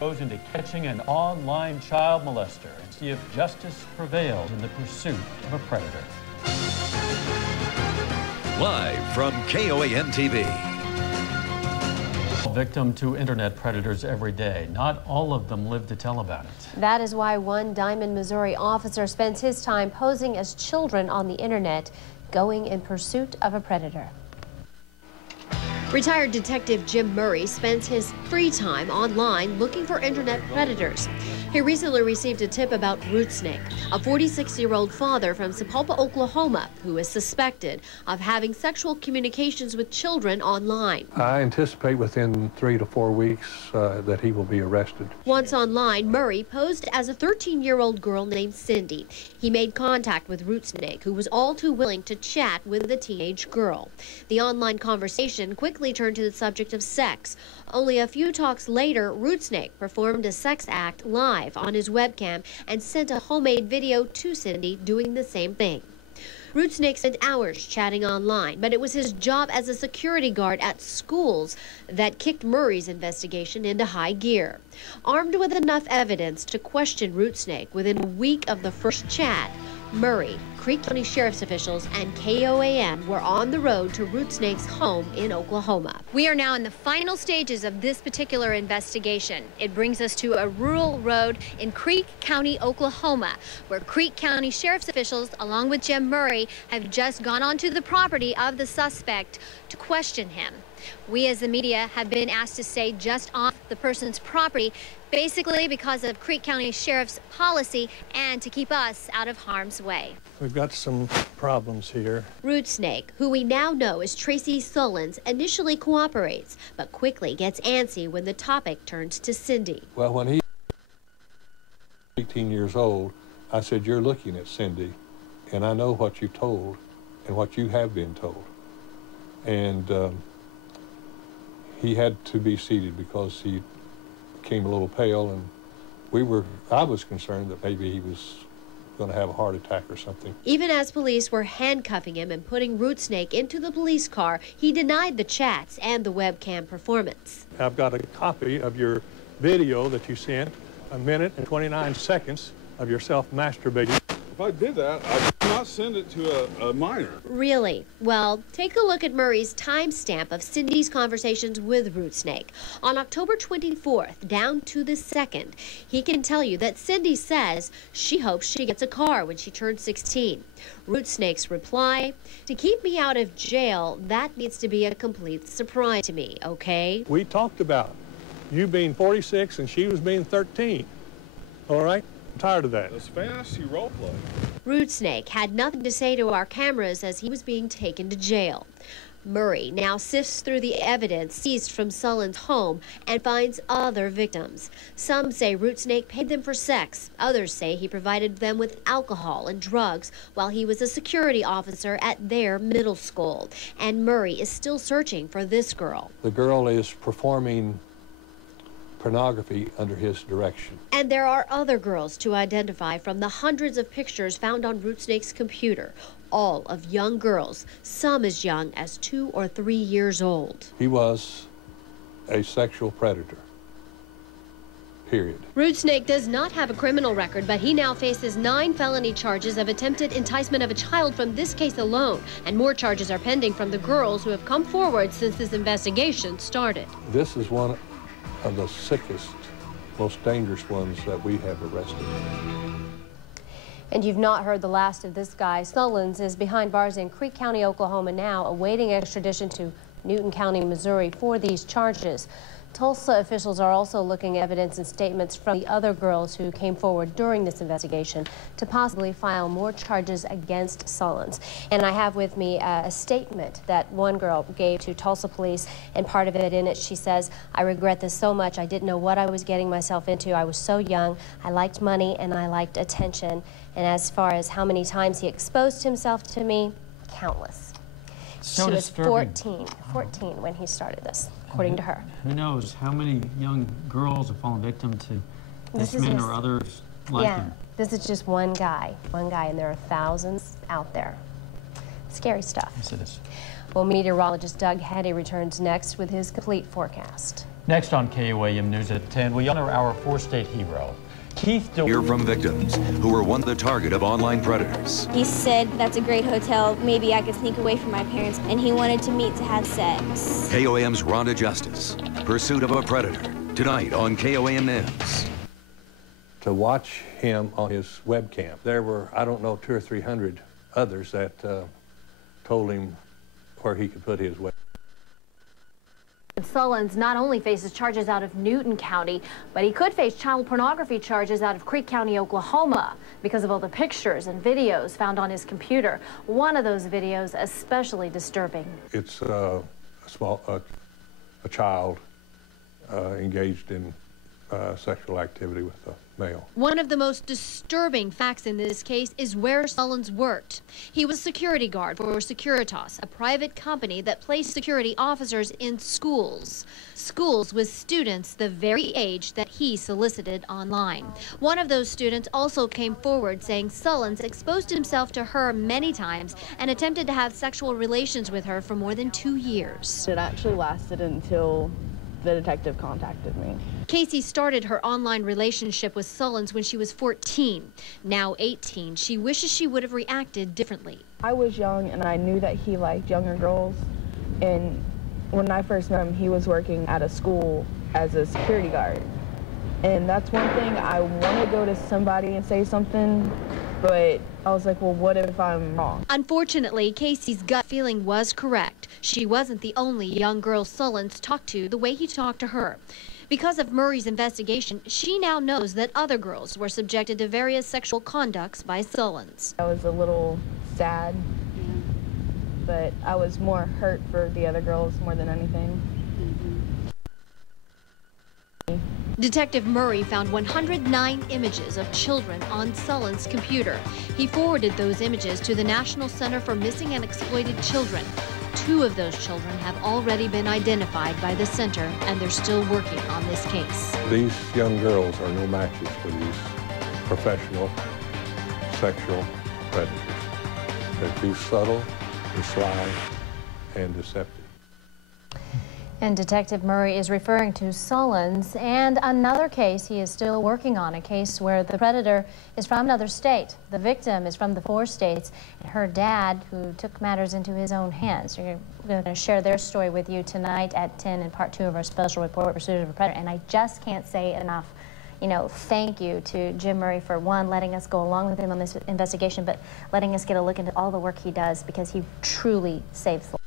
goes into catching an online child molester and see if justice prevails in the pursuit of a predator. Live from KOAM TV. Victim to internet predators every day. Not all of them live to tell about it. That is why one Diamond, Missouri officer spends his time posing as children on the internet, going in pursuit of a predator. Retired Detective Jim Murray spends his free time online looking for internet predators. He recently received a tip about Rootsnake, a 46-year-old father from Sapulpa, Oklahoma, who is suspected of having sexual communications with children online. I anticipate within 3 to 4 weeks that he will be arrested. Once online, Murray posed as a 13-year-old girl named Cindy. He made contact with Rootsnake, who was all too willing to chat with the teenage girl. The online conversation quickly turned to the subject of sex. Only a few talks later, Rootsnake performed a sex act live on his webcam and sent a homemade video to Cindy doing the same thing. Rootsnake spent hours chatting online, but it was his job as a security guard at schools that kicked Murray's investigation into high gear. Armed with enough evidence to question Rootsnake within a week of the first chat, Murray, Creek County Sheriff's officials, and KOAM were on the road to Rootsnake's home in Oklahoma. We are now in the final stages of this particular investigation. It brings us to a rural road in Creek County, Oklahoma, where Creek County Sheriff's officials, along with Jim Murray, have just gone onto the property of the suspect to question him. We as the media have been asked to stay just off the person's property, basically because of Creek County Sheriff's policy and to keep us out of harm's way. We've got some problems here. Rootsnake, who we now know as Tracy Sullins, initially cooperates, but quickly gets antsy when the topic turns to Cindy. Well, when he was 18 years old, I said, "You're looking at Cindy, and I know what you told and what you have been told." And he had to be seated because he became a little pale, and I was concerned that maybe he was going to have a heart attack or something. Even as police were handcuffing him and putting Rootsnake into the police car, he denied the chats and the webcam performance. I've got a copy of your video that you sent, 1 minute and 29 seconds of yourself masturbating. If I did that, I would not send it to a minor. Really? Well, take a look at Murray's timestamp of Cindy's conversations with Rootsnake. On October 24th, down to the second, he can tell you that Cindy says she hopes she gets a car when she turns 16. Rootsnake's reply, "To keep me out of jail, that needs to be a complete surprise to me, okay?" We talked about you being 46 and she was being 13. All right? I'm tired of that. That's fantasy role play. Rootsnake had nothing to say to our cameras as he was being taken to jail. Murray now sifts through the evidence seized from Sullen's home and finds other victims. Some say Rootsnake paid them for sex. Others say he provided them with alcohol and drugs while he was a security officer at their middle school. And Murray is still searching for this girl. The girl is performing pornography under his direction. And there are other girls to identify from the hundreds of pictures found on Rootsnake's computer, all of young girls, some as young as 2 or 3 years old. He was a sexual predator, period. Rootsnake does not have a criminal record, but he now faces 9 felony charges of attempted enticement of a child from this case alone, and more charges are pending from the girls who have come forward since this investigation started. This is one of the sickest, most dangerous ones that we have arrested. And you've not heard the last of this guy. Sullins is behind bars in Creek County, Oklahoma now, awaiting extradition to Newton County, Missouri for these charges. Tulsa officials are also looking at evidence and statements from the other girls who came forward during this investigation to possibly file more charges against Sullins. And I have with me a statement that one girl gave to Tulsa police, and part of it in it, she says, "I regret this so much. I didn't know what I was getting myself into. I was so young. I liked money and I liked attention. And as far as how many times he exposed himself to me, countless." So she was disturbing. 14 when he started this, according to her. Who knows how many young girls have fallen victim to this man or others like him. This is just one guy, and there are thousands out there. Scary stuff. Yes, it is. Well, meteorologist Doug Hetty returns next with his complete forecast. Next on KOAM News at 10, we honor our four-state hero. Keith Hear from victims who were once the target of online predators. He said, "That's a great hotel. Maybe I could sneak away from my parents." And he wanted to meet to have sex. KOAM's Rhonda Justice, Pursuit of a Predator, tonight on KOAM News. To watch him on his webcam, there were, I don't know, 200 or 300 others that told him where he could put his webcam. Sullins not only faces charges out of Newton County, but he could face child pornography charges out of Creek County, Oklahoma, because of all the pictures and videos found on his computer. One of those videos especially disturbing. It's a child engaged in sexual activity with a male. One of the most disturbing facts in this case is where Sullins worked. He was security guard for Securitas, a private company that placed security officers in schools. Schools with students the very age that he solicited online. One of those students also came forward saying Sullins exposed himself to her many times and attempted to have sexual relations with her for more than 2 years. It actually lasted until the detective contacted me. Casey started her online relationship with Sullins when she was 14. Now 18, she wishes she would have reacted differently. I was young and I knew that he liked younger girls, and when I first met him, he was working at a school as a security guard. And that's one thing, I want to go to somebody and say something, but I was like, well, what if I'm wrong? Unfortunately, Casey's gut feeling was correct. She wasn't the only young girl Sullins talked to the way he talked to her. Because of Murray's investigation, she now knows that other girls were subjected to various sexual conducts by Sullins. I was a little sad, but I was more hurt for the other girls more than anything. Detective Murray found 109 images of children on Sullins' computer. He forwarded those images to the National Center for Missing and Exploited Children. 2 of those children have already been identified by the center, and they're still working on this case. These young girls are no matches for these professional sexual predators. They're too subtle and sly and deceptive. And Detective Murray is referring to Sullins and another case he is still working on, a case where the predator is from another state. The victim is from the 4 states, and her dad, who took matters into his own hands. We're going to share their story with you tonight at 10 in part 2 of our special report, Pursuit of a Predator. And I just can't say enough, thank you to Jim Murray for, one, letting us go along with him on this investigation, but letting us get a look into all the work he does, because he truly saves lives.